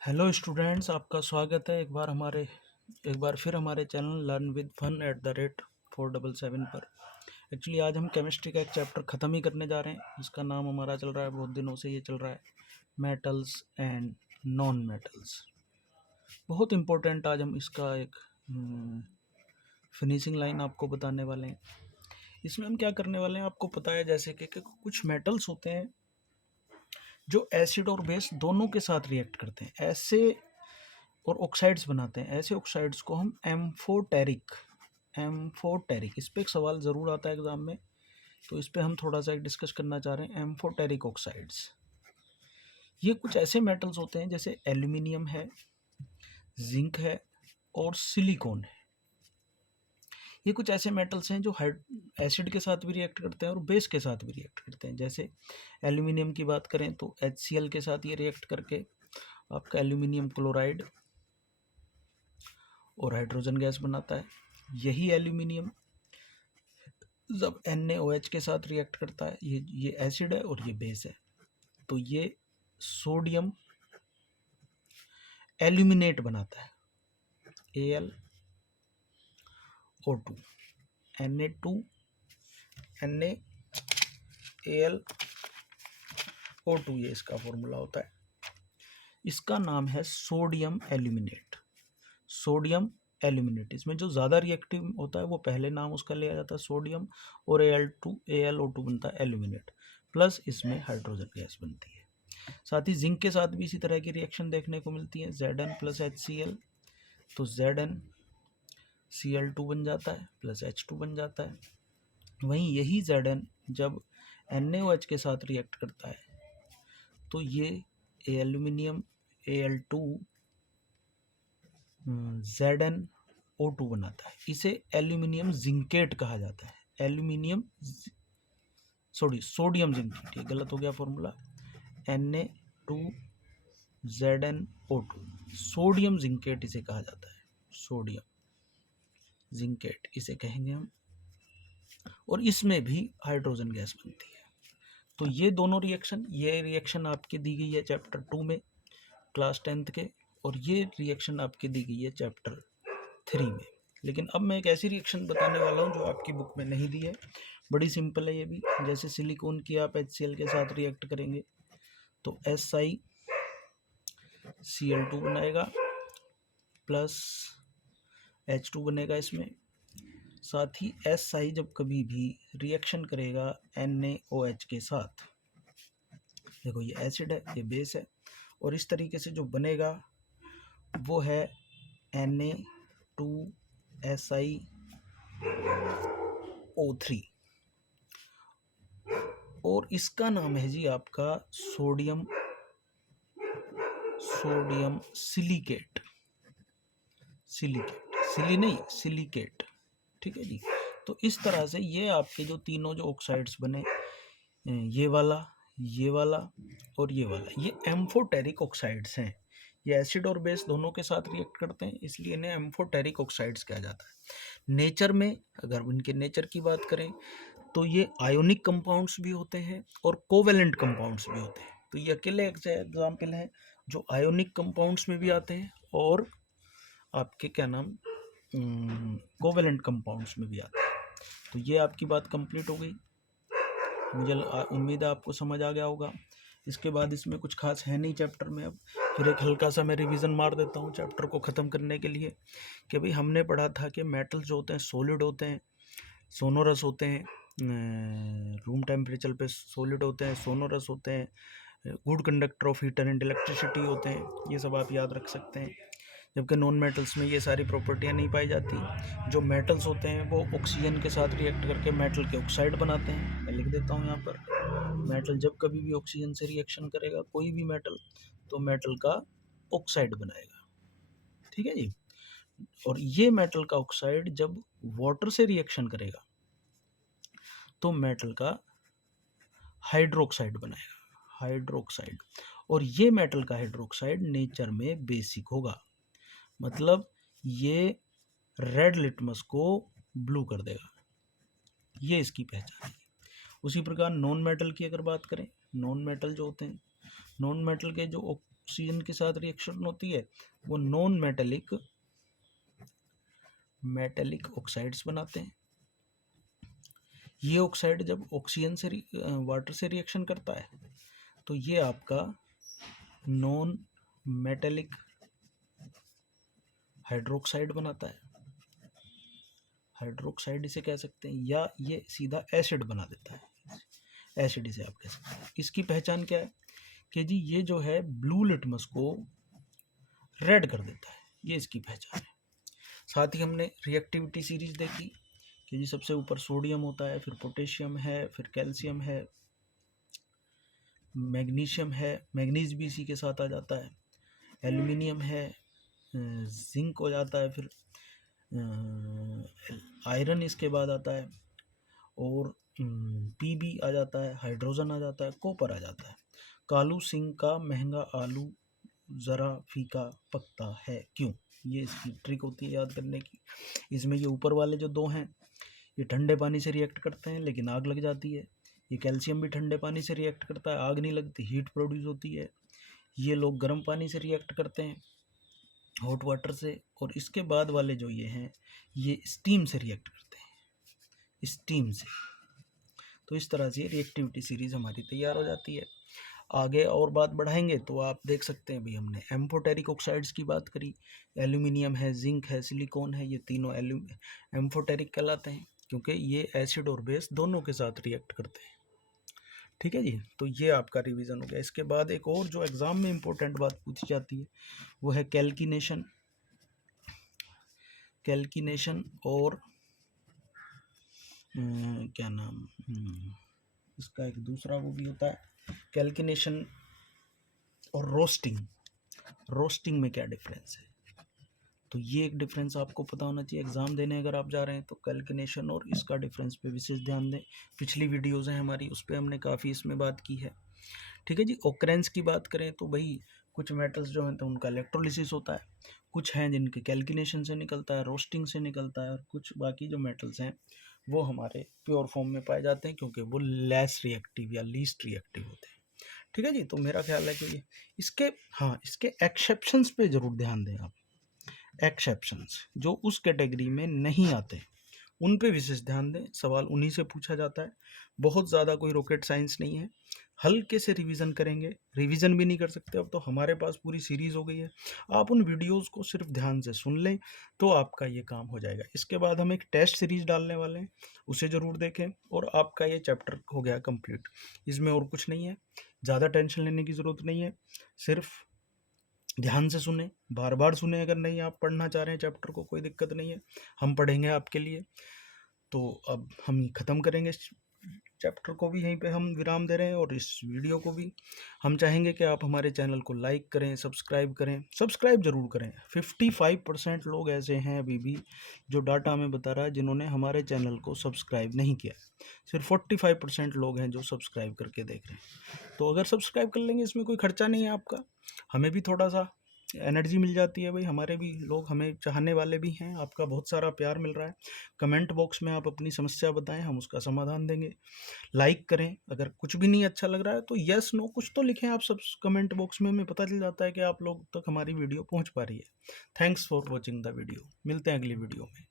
Hello students, आपका स्वागत है एक बार फिर हमारे चैनल लर्न विद फन @477 पर। एक्चुअली आज हम केमिस्ट्री का एक चैप्टर ख़त्म ही करने जा रहे हैं, जिसका नाम हमारा चल रहा है, बहुत दिनों से ये चल रहा है, मेटल्स एंड नॉन मेटल्स। बहुत इम्पोर्टेंट आज हम इसका एक फिनिशिंग लाइन आपको बताने वाले हैं। इसमें हम क्या करने वाले हैं आपको पता है, जैसे कि कुछ मेटल्स होते हैं जो एसिड और बेस दोनों के साथ रिएक्ट करते हैं, ऐसे और ऑक्साइड्स बनाते हैं। ऐसे ऑक्साइड्स को हम एम्फोटेरिक इस पे एक सवाल ज़रूर आता है एग्जाम में, तो इस पे हम थोड़ा सा डिस्कस करना चाह रहे हैं। एम्फोटेरिक ऑक्साइड्स ये कुछ ऐसे मेटल्स होते हैं जैसे एल्यूमिनियम है, जिंक है और सिलिकॉन है। ये कुछ ऐसे मेटल्स हैं जो एसिड के साथ भी रिएक्ट करते हैं और बेस के साथ भी रिएक्ट करते हैं। जैसे एल्यूमिनियम की बात करें तो HCl के साथ ये रिएक्ट करके आपका एल्यूमिनियम क्लोराइड और हाइड्रोजन गैस बनाता है। यही एल्यूमिनियम जब NaOH के साथ रिएक्ट करता है, ये एसिड है और ये बेस है, तो ये सोडियम एल्यूमिनेट बनाता है, AlO2 Na2 NaAlO2, ये इसका फॉर्मूला होता है। इसका नाम है सोडियम एल्यूमिनेट। सोडियम एल्यूमिनेट, इसमें जो ज़्यादा रिएक्टिव होता है वो पहले नाम उसका लिया जाता है सोडियम, और AlO2 बनता है एल्यूमिनेट, प्लस इसमें हाइड्रोजन गैस बनती है। साथ ही जिंक के साथ भी इसी तरह की रिएक्शन देखने को मिलती है, Zn प्लस HCl, तो ZnCl2 बन जाता है प्लस H2 बन जाता है। वहीं यही Zn जब NaOH के साथ रिएक्ट करता है तो ये एल्यूमिनियम Al2 ZnO2 बनाता है। इसे एल्यूमिनियम जिंकेट कहा जाता है। सोडियम जिंकेट, ये गलत हो गया फॉर्मूला, Na2ZnO2 सोडियम जिंकेट इसे कहा जाता है, सोडियम जिंकेट इसे कहेंगे हम। और इसमें भी हाइड्रोजन गैस बनती है। तो ये दोनों रिएक्शन आपकी दी गई है चैप्टर 2 में, क्लास 10th के, और ये रिएक्शन आपकी दी गई है चैप्टर 3 में। लेकिन अब मैं एक ऐसी रिएक्शन बताने वाला हूँ जो आपकी बुक में नहीं दी है। बड़ी सिंपल है ये भी। जैसे सिलिकॉन की आप HCl के साथ रिएक्ट करेंगे तो SiCl2 बनाएगा प्लस H2 बनेगा इसमें। साथ ही Si जब कभी भी रिएक्शन करेगा NaOH के साथ, देखो ये एसिड है, ये बेस है, और इस तरीके से जो बनेगा वो है Na2SiO3, और इसका नाम है जी आपका सोडियम सिलिकेट। सिलिकेट, ठीक है जी। तो इस तरह से ये आपके जो तीनों जो ऑक्साइड्स बने, ये वाला और ये वाला, ये एम्फोटेरिक ऑक्साइड्स हैं। ये एसिड और बेस दोनों के साथ रिएक्ट करते हैं, इसलिए इन्हें एम्फोटेरिक ऑक्साइड्स कहा जाता है। नेचर में अगर इनके नेचर की बात करें तो ये आयोनिक कंपाउंड्स भी होते हैं और कोवेलेंट कंपाउंड्स भी होते हैं। तो ये अकेले एग्जाम्पल हैं जो आयोनिक कंपाउंड्स में भी आते हैं और आपके क्या नाम कोवेलेंट कंपाउंड्स में भी आते हैं। तो ये आपकी बात कंप्लीट हो गई। मुझे उम्मीद है आपको समझ आ गया होगा। इसके बाद इसमें कुछ खास है नहीं चैप्टर में। अब फिर एक हल्का सा मैं रिवीजन मार देता हूँ चैप्टर को ख़त्म करने के लिए, कि भाई हमने पढ़ा था कि मेटल्स जो होते हैं सॉलिड होते हैं, सोनोरस होते हैं, रूम टेम्परेचर पे सॉलिड होते हैं, सोनोरस होते हैं, good conductor of heat and electricity होते हैं। ये सब आप याद रख सकते हैं। जबकि नॉन मेटल्स में ये सारी प्रॉपर्टियाँ नहीं पाई जाती। जो मेटल्स होते हैं वो ऑक्सीजन के साथ रिएक्ट करके मेटल के ऑक्साइड बनाते हैं। मैं लिख देता हूँ यहाँ पर, मेटल जब कभी भी ऑक्सीजन से रिएक्शन करेगा, कोई भी मेटल, तो मेटल का ऑक्साइड बनाएगा, ठीक है जी। और ये मेटल का ऑक्साइड जब वाटर से रिएक्शन करेगा तो मेटल का हाइड्रोक्साइड बनाएगा, हाइड्रोक्साइड। और ये मेटल का हाइड्रोक्साइड नेचर में बेसिक होगा, मतलब ये रेड लिटमस को ब्लू कर देगा, ये इसकी पहचान है। उसी प्रकार नॉन मेटल की अगर बात करें, नॉन मेटल जो होते हैं, नॉन मेटल के जो ऑक्सीजन के साथ रिएक्शन होती है वो नॉन मेटेलिक ऑक्साइड्स बनाते हैं। ये ऑक्साइड जब ऑक्सीजन से वाटर से रिएक्शन करता है तो ये आपका नॉन मेटेलिक हाइड्रोक्साइड बनाता है। हाइड्रोक्साइड इसे कह सकते हैं, या ये सीधा एसिड बना देता है, एसिड इसे आप कह सकते हैं। इसकी पहचान क्या है कि जी ये जो है ब्लू लिटमस को रेड कर देता है, ये इसकी पहचान है। साथ ही हमने रिएक्टिविटी सीरीज देखी कि जी सबसे ऊपर सोडियम होता है, फिर पोटेशियम है, फिर कैल्शियम है, मैग्नीशियम है, मैग्नीज भी इसी के साथ आ जाता है, एल्यूमिनियम है, जिंक हो जाता है, फिर आयरन इसके बाद आता है, और पीबी आ जाता है, हाइड्रोजन आ जाता है, कॉपर आ जाता है। कालू सिंह का महंगा आलू ज़रा फीका पकता है क्यों, ये इसकी ट्रिक होती है याद करने की। इसमें ये ऊपर वाले जो दो हैं ये ठंडे पानी से रिएक्ट करते हैं लेकिन आग लग जाती है। ये कैल्शियम भी ठंडे पानी से रिएक्ट करता है, आग नहीं लगती, हीट प्रोड्यूस होती है। ये लोग गर्म पानी से रिएक्ट करते हैं, हॉट वाटर से। और इसके बाद वाले जो ये हैं ये स्टीम से रिएक्ट करते हैं, स्टीम से। तो इस तरह से रिएक्टिविटी सीरीज हमारी तैयार हो जाती है। आगे और बात बढ़ाएंगे तो आप देख सकते हैं भाई हमने एम्फोटेरिक ऑक्साइड्स की बात करी, एल्यूमिनियम है, जिंक है, सिलिकॉन है, ये तीनों एम्फोटेरिक कहलाते हैं क्योंकि ये एसिड और बेस दोनों के साथ रिएक्ट करते हैं। ठीक है जी, तो ये आपका रिवीजन हो गया। इसके बाद एक और जो एग्जाम में इंपॉर्टेंट बात पूछी जाती है वो है कैल्किनेशन। कैल्किनेशन और क्या नाम इसका एक दूसरा वो भी होता है, कैल्किनेशन और रोस्टिंग। रोस्टिंग में क्या डिफरेंस है, तो ये एक डिफरेंस आपको पता होना चाहिए एग्जाम देने अगर आप जा रहे हैं तो। कैल्किनेशन और इसका डिफरेंस पे विशेष ध्यान दें। पिछली वीडियोज़ हैं हमारी, उस पर हमने काफ़ी इसमें बात की है। ठीक है जी। ऑकरेंस की बात करें तो भाई कुछ मेटल्स जो हैं तो उनका इलेक्ट्रोलिसिस होता है, कुछ हैं जिनके कैल्किनेशन से निकलता है, रोस्टिंग से निकलता है, और कुछ बाकी जो मेटल्स हैं वो हमारे प्योर फॉर्म में पाए जाते हैं क्योंकि वो लेस रिएक्टिव या लीस्ट रिएक्टिव होते हैं। ठीक है जी, तो मेरा ख्याल है कि ये इसके एक्सेप्शंस पे ज़रूर ध्यान दें आप। एक्सेप्शंस जो उस कैटेगरी में नहीं आते उन पे विशेष ध्यान दें, सवाल उन्हीं से पूछा जाता है। बहुत ज़्यादा कोई रॉकेट साइंस नहीं है, हल्के से रिवीजन करेंगे, रिवीजन भी नहीं कर सकते अब तो हमारे पास पूरी सीरीज़ हो गई है। आप उन वीडियोस को सिर्फ ध्यान से सुन लें तो आपका ये काम हो जाएगा। इसके बाद हम एक टेस्ट सीरीज डालने वाले हैं, उसे ज़रूर देखें और आपका ये चैप्टर हो गया कंप्लीट। इसमें और कुछ नहीं है, ज़्यादा टेंशन लेने की ज़रूरत नहीं है, सिर्फ ध्यान से सुने, बार बार सुने। अगर नहीं आप पढ़ना चाह रहे हैं चैप्टर को, कोई दिक्कत नहीं है, हम पढ़ेंगे आपके लिए। तो अब हम ख़त्म करेंगे इस चैप्टर को भी, यहीं पे हम विराम दे रहे हैं, और इस वीडियो को भी। हम चाहेंगे कि आप हमारे चैनल को लाइक करें, सब्सक्राइब करें, सब्सक्राइब ज़रूर करें। 55% लोग ऐसे हैं अभी भी, जो डाटा हमें बता रहा है, जिन्होंने हमारे चैनल को सब्सक्राइब नहीं किया। सिर्फ 45% लोग हैं जो सब्सक्राइब करके देख रहे हैं। तो अगर सब्सक्राइब कर लेंगे, इसमें कोई खर्चा नहीं है आपका, हमें भी थोड़ा सा एनर्जी मिल जाती है भाई, हमारे भी लोग हमें चाहने वाले भी हैं, आपका बहुत सारा प्यार मिल रहा है। कमेंट बॉक्स में आप अपनी समस्या बताएं, हम उसका समाधान देंगे। लाइक करें, अगर कुछ भी नहीं अच्छा लग रहा है तो यस नो कुछ तो लिखें आप सब कमेंट बॉक्स में, हमें पता चल जाता है कि आप लोग तक हमारी वीडियो पहुंच पा रही है। Thanks for watching the video, मिलते हैं अगली वीडियो में।